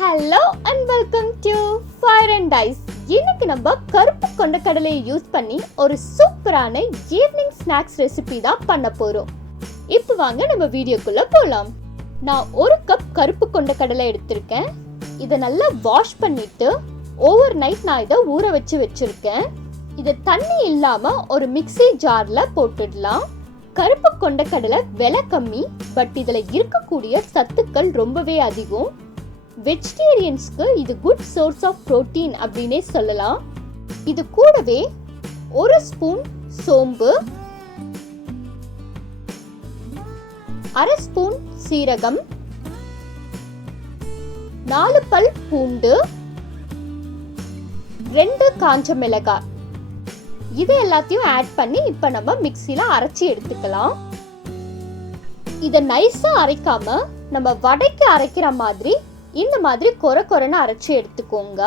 Hello and welcome to fire and ice. இன்னைக்கு நம்ம கருப்பு கொண்ட கடலையை யூஸ் பண்ணி ஒரு சூப்பரான ஈவினிங் ஸ்நாக்ஸ் ரெசிபி தான் பண்ண போறோம். இப்போ வாங்க நம்ம வீடியோக்குள்ள போலாம். நான் ஒரு கப் கருப்பு கொண்ட கடலை எடுத்திருக்கேன். இதை நல்லா வாஷ் பண்ணிட்டு ஓவர் நைட் நான் இதை ஊற வச்சிருக்கேன். இதை தண்ணி இல்லாம ஒரு மிக்ஸி ஜார்ல போட்டுடலாம். கருப்பு கொண்ட கடலை விலை கம்மி, பட் இதுல இருக்கக்கூடிய சத்துக்கள் ரொம்பவே அதிகம். வெஜிடேரியன்ஸ்க்கு இது குட் சோர்ஸ் ஆஃப் புரோட்டீன் அப்படின்னே சொல்லலாம். இது கூடவே ஒரு ஸ்பூன் சோம்பு, அரை ஸ்பூன் சீரகம், 4 பல் பூண்டு, 2 காஞ்ச மிளகாய், இது எல்லாத்தையும் ஆட் பண்ணி இப்ப நம்ம மிக்ஸில அரைச்சி எடுத்துக்கலாம். இதை நைஸா அரைக்காம நம்ம வடைக்கு அரைக்கிற மாதிரி இந்த மாதிரி கொரன்னு அரைச்சி எடுத்துக்கோங்க.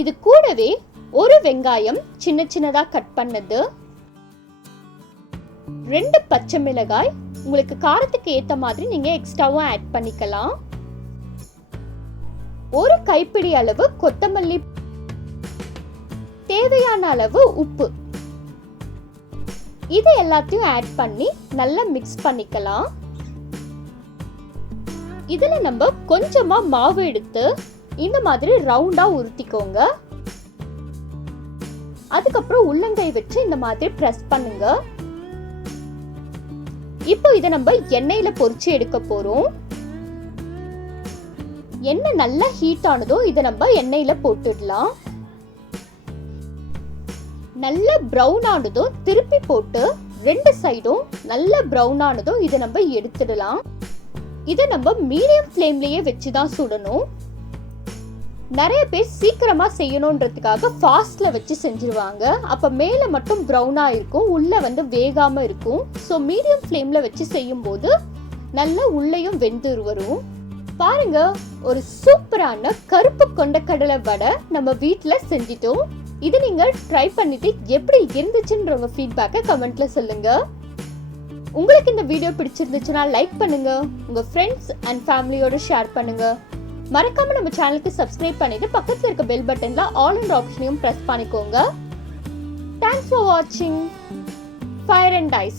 இது கூடவே ஒரு வெங்காயம் சின்ன சின்னதா கட் பண்ணது, 2 பச்சை மிளகாய், உங்களுக்கு காரத்துக்கு ஏத்த மாதிரி நீங்க எக்ஸ்ட்ராவும் ஆட் பண்ணிக்கலாம். ஒரு கைப்பிடி அளவு கொத்தமல்லி, தேவையான அளவு உப்பு, இது எல்லாத்தையும் ஆட் பண்ணி நல்லா மிக்ஸ் பண்ணிக்கலாம். இதுல நம்ம கொஞ்சமா மாவு எடுத்து இந்த மாதிரி ரவுண்டா உருட்டிக்கோங்க. அதுக்கப்புறம் உள்ளங்கை வச்சு இந்த மாதிரி பிரஸ் பண்ணுங்க. இப்போ இதை நம்ம எண்ணெயில பொரிச்சு எடுக்க போறோம். எண்ணெய் நல்லா ஹீட் ஆனதும் இதை நம்ம எண்ணெயில போட்டுடலாம். நல்ல பிரவுன் ஆனதும் திருப்பி போட்டு 2 சைடும் நல்ல பிரவுன் ஆனதும் இதை நம்ம எடுத்துடலாம். இதை நம்ம மீடியம் ஃப்ளேம்லயே வச்சு தான் சுடணும். நிறைய பேர் சீக்கிரமா செய்யணும்ன்றதுக்காக ஃபாஸ்ட்ல வச்சு செஞ்சிருவாங்க. அப்ப மேல மட்டும் ப்ரௌனா இருக்கும், உள்ள வேகாம இருக்கும். ஸோ மீடியம் ஃப்ளேம்ல வச்சு செய்யும் போது நல்ல உள்ளேயும் வெந்து வரும். பாருங்க, ஒரு சூப்பரான கருப்பு கொண்ட கடலை வடை நம்ம வீட்டுல செஞ்சிட்டோம். இது நீங்க ட்ரை பண்ணிட்டு எப்படி இருந்துச்சுன்ற உங்க ஃபீட்பேக்கை கமெண்ட்ல சொல்லுங்க. உங்களுக்கு இந்த வீடியோ பிடிச்சிருந்துச்சுன்னா லைக் பண்ணுங்க, உங்க ஃப்ரெண்ட்ஸ் அண்ட் ஃபேமிலியோட ஷேர் பண்ணுங்க. மறக்காம நம்ம சேனலுக்கு சப்ஸ்கிரைப் பண்ணிட்டு பக்கத்துல இருக்க பெல் பட்டன்ல ஆல் என்ற ஆப்ஷனையும் பிரஸ் பண்ணிக்கோங்க. தேங்க்ஸ் ஃபார் வாட்சிங் ஃபயர் அண்ட் ஐஸ்.